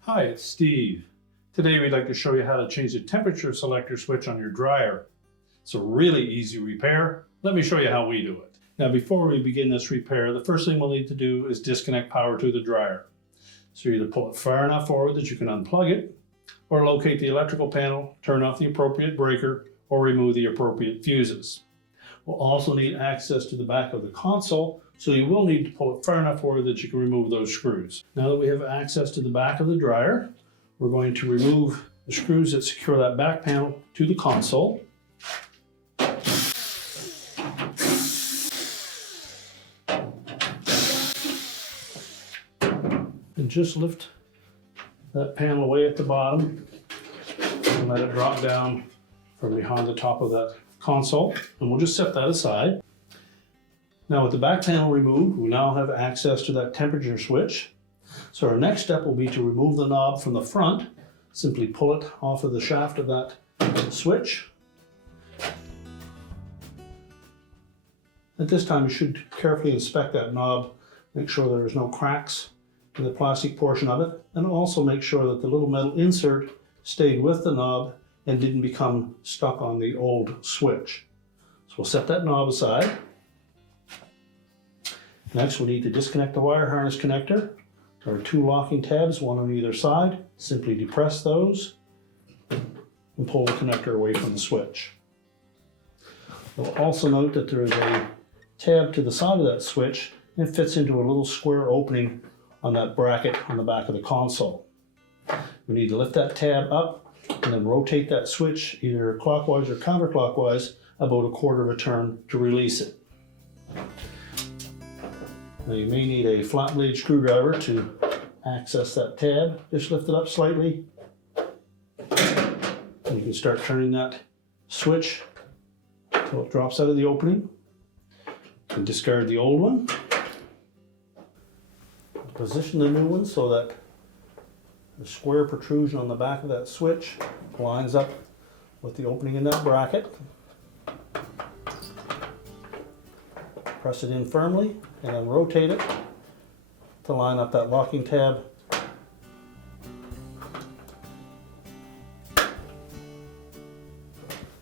Hi, it's Steve. Today we'd like to show you how to change the temperature selector switch on your dryer. It's a really easy repair. Let me show you how we do it. Now before we begin this repair, the first thing we'll need to do is disconnect power to the dryer. So either pull it far enough forward that you can unplug it, or locate the electrical panel, turn off the appropriate breaker, or remove the appropriate fuses. We'll also need access to the back of the console, so you will need to pull it far enough forward that you can remove those screws. Now that we have access to the back of the dryer, we're going to remove the screws that secure that back panel to the console. And just lift that panel away at the bottom and let it drop down from behind the top of that console. And we'll just set that aside. Now with the back panel removed, we now have access to that temperature switch. So our next step will be to remove the knob from the front. Simply pull it off of the shaft of that switch. At this time you should carefully inspect that knob, make sure there is no cracks in the plastic portion of it, and also make sure that the little metal insert stayed with the knob and didn't become stuck on the old switch. So we'll set that knob aside. Next, we need to disconnect the wire harness connector. There are two locking tabs, one on either side. Simply depress those and pull the connector away from the switch. You'll also note that there is a tab to the side of that switch and it fits into a little square opening on that bracket on the back of the console. We need to lift that tab up and then rotate that switch either clockwise or counterclockwise about a quarter of a turn to release it. Now you may need a flat blade screwdriver to access that tab. Just lift it up slightly and you can start turning that switch until it drops out of the opening. And discard the old one. Position the new one so that the square protrusion on the back of that switch lines up with the opening in that bracket. Press it in firmly and then rotate it to line up that locking tab.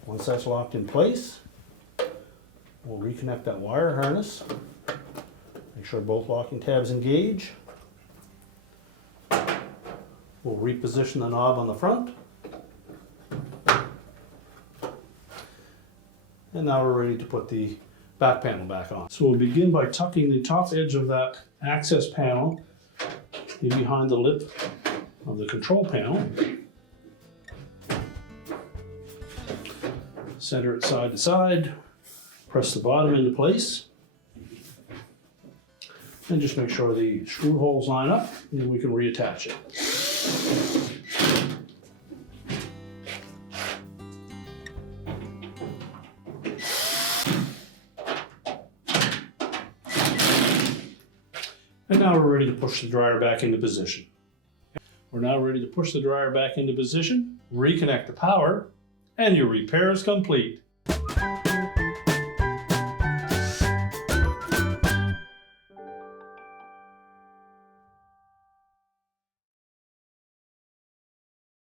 Once that's locked in place, we'll reconnect that wire harness. Make sure both locking tabs engage. We'll reposition the knob on the front. And now we're ready to put the back panel back on. So we'll begin by tucking the top edge of that access panel in behind the lip of the control panel. Center it side to side. Press the bottom into place. And just make sure the screw holes line up, and then we can reattach it. And now we're ready to push the dryer back into position. We're now ready to push the dryer back into position, reconnect the power, and your repair is complete.